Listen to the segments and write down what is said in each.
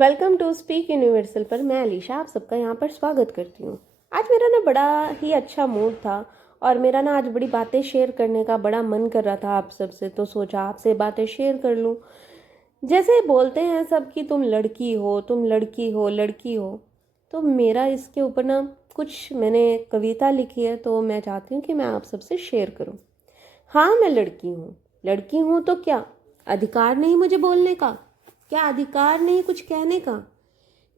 Welcome to speak universal पर मैं अलीशा आप सबका यहाँ पर स्वागत करती हूँ। आज मेरा ना बड़ा ही अच्छा मूड था और मेरा ना आज बड़ी बातें शेयर करने का बड़ा मन कर रहा था आप सबसे, तो सोचा आपसे बातें शेयर कर लूँ। जैसे बोलते हैं सब कि तुम लड़की हो, तुम लड़की हो, लड़की हो, तो मेरा इसके ऊपर ना कुछ मैंने कविता लिखी है, तो मैं चाहती हूँ कि मैं आप सबसे शेयर करूँ। हाँ, मैं लड़की हूँ। लड़की हूँ तो क्या अधिकार नहीं मुझे बोलने का? क्या अधिकार नहीं कुछ कहने का?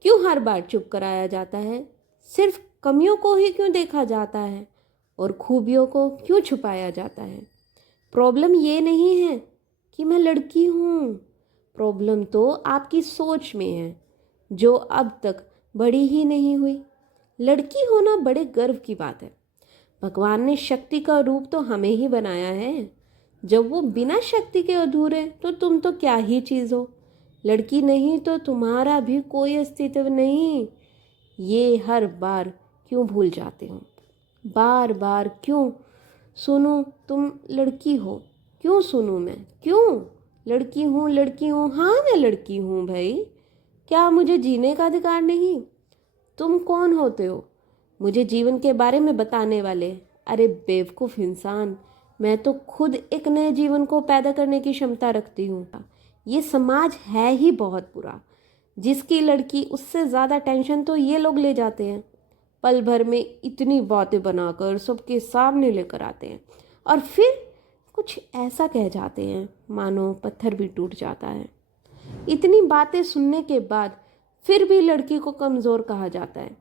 क्यों हर बार चुप कराया जाता है? सिर्फ कमियों को ही क्यों देखा जाता है और खूबियों को क्यों छुपाया जाता है? प्रॉब्लम ये नहीं है कि मैं लड़की हूँ, प्रॉब्लम तो आपकी सोच में है जो अब तक बड़ी ही नहीं हुई। लड़की होना बड़े गर्व की बात है। भगवान ने शक्ति का रूप तो हमें ही बनाया है। जब वो बिना शक्ति के अधूरे, तो तुम तो क्या ही चीज़ हो। लड़की नहीं तो तुम्हारा भी कोई अस्तित्व नहीं। ये हर बार क्यों भूल जाते हो? बार बार क्यों सुनूं तुम लड़की हो? क्यों सुनूं मैं? क्यों? लड़की हूँ, लड़की हूँ। हाँ, मैं लड़की हूँ भाई। क्या मुझे जीने का अधिकार नहीं? तुम कौन होते हो मुझे जीवन के बारे में बताने वाले? अरे बेवकूफ़ इंसान, मैं तो खुद एक नए जीवन को पैदा करने की क्षमता रखती हूँ। ये समाज है ही बहुत बुरा। जिसकी लड़की उससे ज़्यादा टेंशन तो ये लोग ले जाते हैं। पल भर में इतनी बातें बनाकर सबके सामने लेकर आते हैं और फिर कुछ ऐसा कह जाते हैं मानो पत्थर भी टूट जाता है। इतनी बातें सुनने के बाद फिर भी लड़की को कमज़ोर कहा जाता है।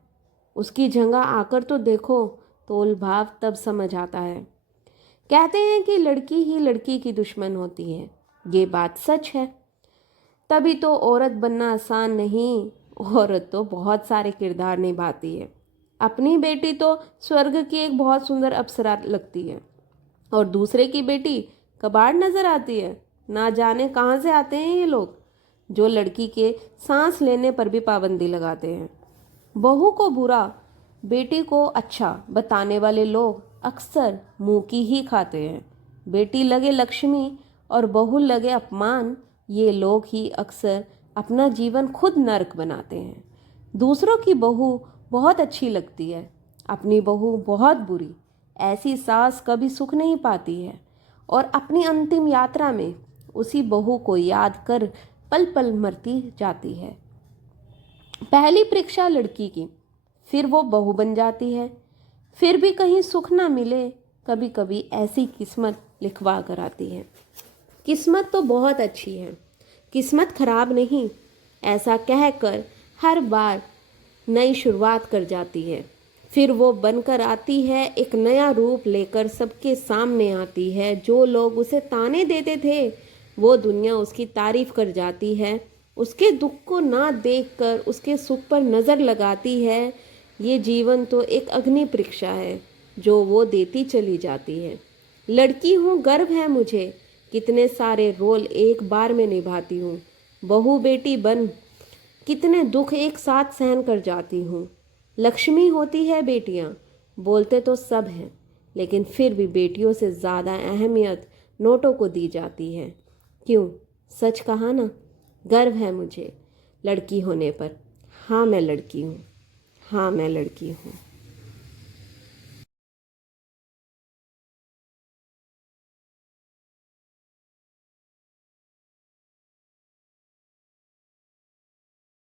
उसकी जगह आकर तो देखो, तोल भाव तब समझ आता है। कहते हैं कि लड़की ही लड़की की दुश्मन होती है। ये बात सच है। तभी तो औरत बनना आसान नहीं। औरत तो बहुत सारे किरदार निभाती है। अपनी बेटी तो स्वर्ग की एक बहुत सुंदर अप्सरा लगती है और दूसरे की बेटी कबाड़ नजर आती है। ना जाने कहाँ से आते हैं ये लोग जो लड़की के सांस लेने पर भी पाबंदी लगाते हैं। बहू को बुरा, बेटी को अच्छा बताने वाले लोग अक्सर मुंह की ही खाते हैं। बेटी लगे लक्ष्मी और बहू लगे अपमान, ये लोग ही अक्सर अपना जीवन खुद नर्क बनाते हैं। दूसरों की बहू बहुत अच्छी लगती है, अपनी बहू बहुत बुरी। ऐसी सास कभी सुख नहीं पाती है और अपनी अंतिम यात्रा में उसी बहू को याद कर पल पल मरती जाती है। पहली परीक्षा लड़की की, फिर वो बहू बन जाती है। फिर भी कहीं सुख ना मिले, कभी कभी ऐसी किस्मत लिखवा कर आती है। किस्मत तो बहुत अच्छी है, किस्मत खराब नहीं, ऐसा कहकर हर बार नई शुरुआत कर जाती है। फिर वो बनकर आती है, एक नया रूप लेकर सबके सामने आती है। जो लोग उसे ताने देते थे वो दुनिया उसकी तारीफ कर जाती है। उसके दुख को ना देखकर उसके सुख पर नज़र लगाती है। ये जीवन तो एक अग्नि परीक्षा है जो वो देती चली जाती है। लड़की हूँ, गर्व है मुझे, कितने सारे रोल एक बार में निभाती हूँ। बहू बेटी बन कितने दुख एक साथ सहन कर जाती हूँ। लक्ष्मी होती है बेटियाँ, बोलते तो सब हैं, लेकिन फिर भी बेटियों से ज़्यादा अहमियत नोटों को दी जाती है। क्यों? सच कहा ना, गर्व है मुझे लड़की होने पर। हाँ, मैं लड़की हूँ। हाँ, मैं लड़की हूँ।